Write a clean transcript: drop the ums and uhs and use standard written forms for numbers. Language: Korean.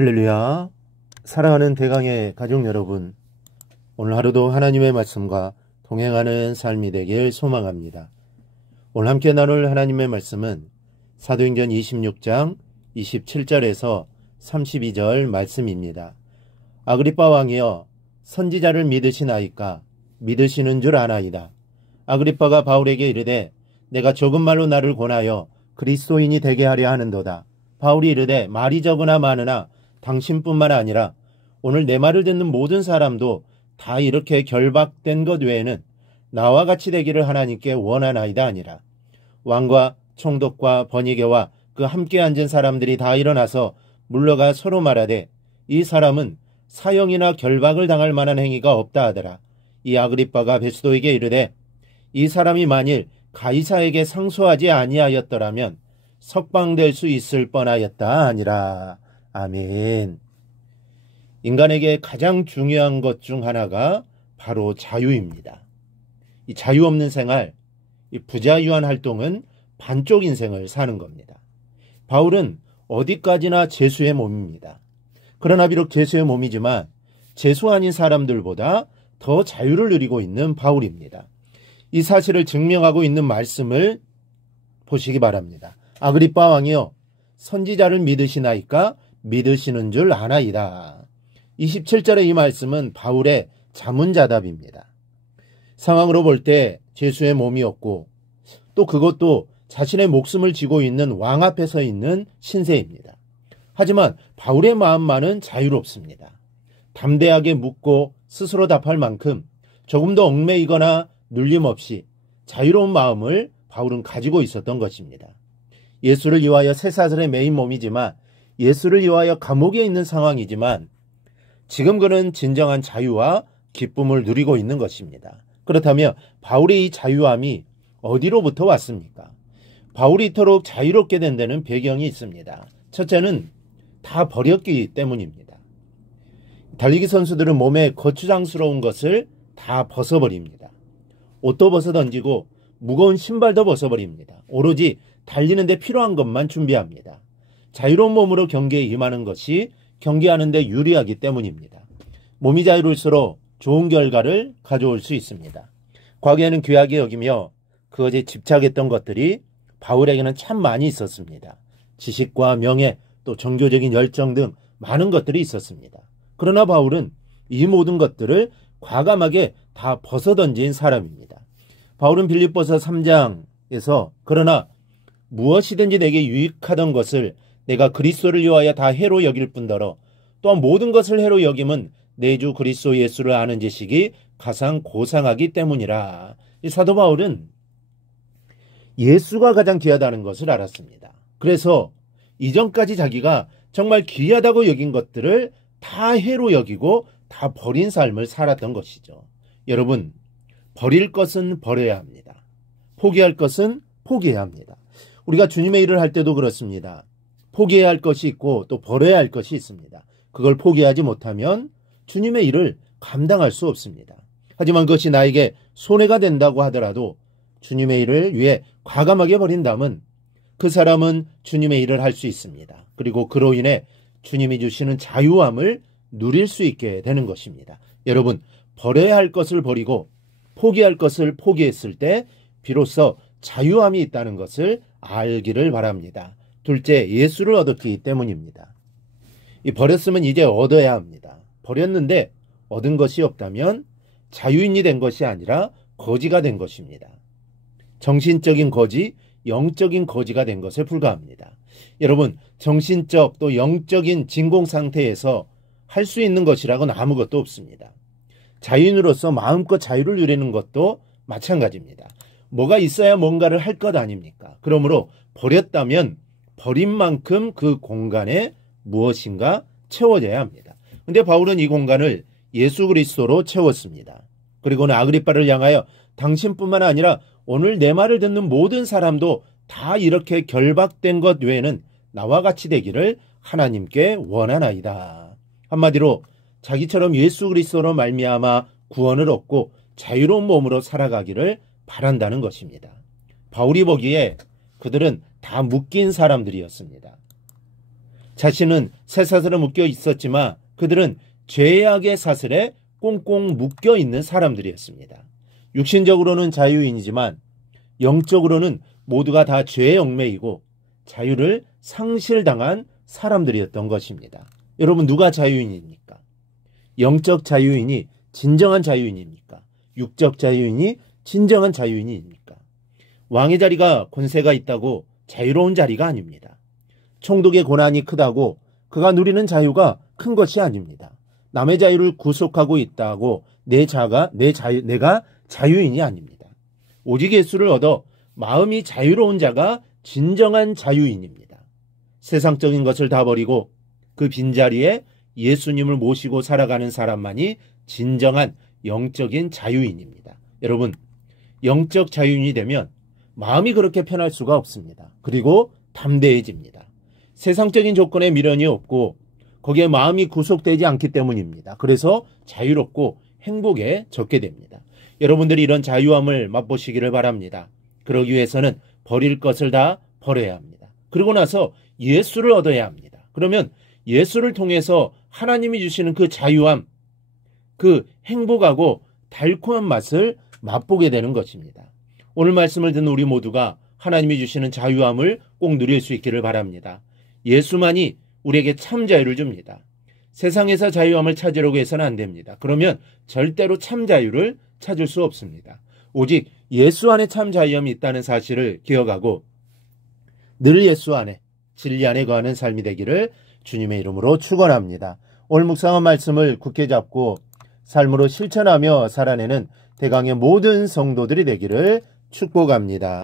할렐루야. 사랑하는 대강의 가족 여러분, 오늘 하루도 하나님의 말씀과 동행하는 삶이 되길 소망합니다. 오늘 함께 나눌 하나님의 말씀은 사도행전 26장 27절에서 32절 말씀입니다. 아그리빠 왕이여, 선지자를 믿으시나이까? 믿으시는 줄 아나이다. 아그리빠가 바울에게 이르되, 내가 적은 말로 나를 권하여 그리스도인이 되게 하려 하는도다. 바울이 이르되, 말이 적으나 많으나 당신뿐만 아니라 오늘 내 말을 듣는 모든 사람도 다 이렇게 결박된 것 외에는 나와 같이 되기를 하나님께 원하나이다 아니라. 왕과 총독과 번이게와 그 함께 앉은 사람들이 다 일어나서 물러가 서로 말하되, 이 사람은 사형이나 결박을 당할 만한 행위가 없다 하더라. 이 아그리빠가 베스도에게 이르되, 이 사람이 만일 가이사에게 상소하지 아니하였더라면 석방될 수 있을 뻔하였다 아니라. 아멘. 인간에게 가장 중요한 것 중 하나가 바로 자유입니다. 이 자유 없는 생활, 이 부자유한 활동은 반쪽 인생을 사는 겁니다. 바울은 어디까지나 죄수의 몸입니다. 그러나 비록 죄수의 몸이지만 죄수 아닌 사람들보다 더 자유를 누리고 있는 바울입니다. 이 사실을 증명하고 있는 말씀을 보시기 바랍니다. 아그리빠 왕이여, 선지자를 믿으시나이까? 믿으시는 줄 아나이다. 27절의 이 말씀은 바울의 자문자답입니다. 상황으로 볼 때 죄수의 몸이었고, 또 그것도 자신의 목숨을 쥐고 있는 왕 앞에 서 있는 신세입니다. 하지만 바울의 마음만은 자유롭습니다. 담대하게 묻고 스스로 답할 만큼 조금 더 얽매이거나 눌림 없이 자유로운 마음을 바울은 가지고 있었던 것입니다. 예수를 위하여 쇠사슬에 매인 몸이지만, 예수를 위하여 감옥에 있는 상황이지만 지금 그는 진정한 자유와 기쁨을 누리고 있는 것입니다. 그렇다면 바울의 이 자유함이 어디로부터 왔습니까? 바울이 이토록 자유롭게 된 데는 배경이 있습니다. 첫째는 다 버렸기 때문입니다. 달리기 선수들은 몸에 거추장스러운 것을 다 벗어버립니다. 옷도 벗어던지고 무거운 신발도 벗어버립니다. 오로지 달리는 데 필요한 것만 준비합니다. 자유로운 몸으로 경기에 임하는 것이 경기하는 데 유리하기 때문입니다. 몸이 자유로울수록 좋은 결과를 가져올 수 있습니다. 과거에는 귀하게 여기며 그것에 집착했던 것들이 바울에게는 참 많이 있었습니다. 지식과 명예, 또 종교적인 열정 등 많은 것들이 있었습니다. 그러나 바울은 이 모든 것들을 과감하게 다 벗어던진 사람입니다. 바울은 빌립보서 3장에서 그러나 무엇이든지 내게 유익하던 것을 내가 그리스도를 위하여 다 해로 여길 뿐더러 또한 모든 것을 해로 여김은 내 주 그리스도 예수를 아는 지식이 가장 고상하기 때문이라. 이 사도 바울은 예수가 가장 귀하다는 것을 알았습니다. 그래서 이전까지 자기가 정말 귀하다고 여긴 것들을 다 해로 여기고 다 버린 삶을 살았던 것이죠. 여러분, 버릴 것은 버려야 합니다. 포기할 것은 포기해야 합니다. 우리가 주님의 일을 할 때도 그렇습니다. 포기해야 할 것이 있고 또 버려야 할 것이 있습니다. 그걸 포기하지 못하면 주님의 일을 감당할 수 없습니다. 하지만 그것이 나에게 손해가 된다고 하더라도 주님의 일을 위해 과감하게 버린다면 그 사람은 주님의 일을 할 수 있습니다. 그리고 그로 인해 주님이 주시는 자유함을 누릴 수 있게 되는 것입니다. 여러분, 버려야 할 것을 버리고 포기할 것을 포기했을 때 비로소 자유함이 있다는 것을 알기를 바랍니다. 둘째, 예수를 얻었기 때문입니다. 이 버렸으면 이제 얻어야 합니다. 버렸는데 얻은 것이 없다면 자유인이 된 것이 아니라 거지가 된 것입니다. 정신적인 거지, 영적인 거지가 된 것에 불과합니다. 여러분, 정신적 또 영적인 진공 상태에서 할 수 있는 것이라고는 아무것도 없습니다. 자유인으로서 마음껏 자유를 누리는 것도 마찬가지입니다. 뭐가 있어야 뭔가를 할 것 아닙니까? 그러므로 버렸다면 버린 만큼 그 공간에 무엇인가 채워져야 합니다. 근데 바울은 이 공간을 예수 그리스도로 채웠습니다. 그리고는 아그리빠를 향하여 당신뿐만 아니라 오늘 내 말을 듣는 모든 사람도 다 이렇게 결박된 것 외에는 나와 같이 되기를 하나님께 원하나이다. 한마디로 자기처럼 예수 그리스도로 말미암아 구원을 얻고 자유로운 몸으로 살아가기를 바란다는 것입니다. 바울이 보기에 그들은 다 묶인 사람들이었습니다. 자신은 쇠사슬에 묶여 있었지만 그들은 죄악의 사슬에 꽁꽁 묶여 있는 사람들이었습니다. 육신적으로는 자유인이지만 영적으로는 모두가 다 죄의 얽매이고 자유를 상실당한 사람들이었던 것입니다. 여러분, 누가 자유인입니까? 영적 자유인이 진정한 자유인입니까? 육적 자유인이 진정한 자유인입니까? 왕의 자리가 권세가 있다고 자유로운 자리가 아닙니다. 총독의 고난이 크다고 그가 누리는 자유가 큰 것이 아닙니다. 남의 자유를 구속하고 있다고 내가 자유인이 아닙니다. 오직 예수를 얻어 마음이 자유로운 자가 진정한 자유인입니다. 세상적인 것을 다 버리고 그 빈자리에 예수님을 모시고 살아가는 사람만이 진정한 영적인 자유인입니다. 여러분, 영적 자유인이 되면 마음이 그렇게 편할 수가 없습니다. 그리고 담대해집니다. 세상적인 조건에 미련이 없고 거기에 마음이 구속되지 않기 때문입니다. 그래서 자유롭고 행복에 젖게 됩니다. 여러분들이 이런 자유함을 맛보시기를 바랍니다. 그러기 위해서는 버릴 것을 다 버려야 합니다. 그러고 나서 예수를 얻어야 합니다. 그러면 예수를 통해서 하나님이 주시는 그 자유함, 그 행복하고 달콤한 맛을 맛보게 되는 것입니다. 오늘 말씀을 듣는 우리 모두가 하나님이 주시는 자유함을 꼭 누릴 수 있기를 바랍니다. 예수만이 우리에게 참 자유를 줍니다. 세상에서 자유함을 찾으려고 해서는 안 됩니다. 그러면 절대로 참 자유를 찾을 수 없습니다. 오직 예수 안에 참 자유함이 있다는 사실을 기억하고 늘 예수 안에, 진리 안에 거하는 삶이 되기를 주님의 이름으로 축원합니다. 오늘 묵상한 말씀을 굳게 잡고 삶으로 실천하며 살아내는 대강의 모든 성도들이 되기를 축복합니다.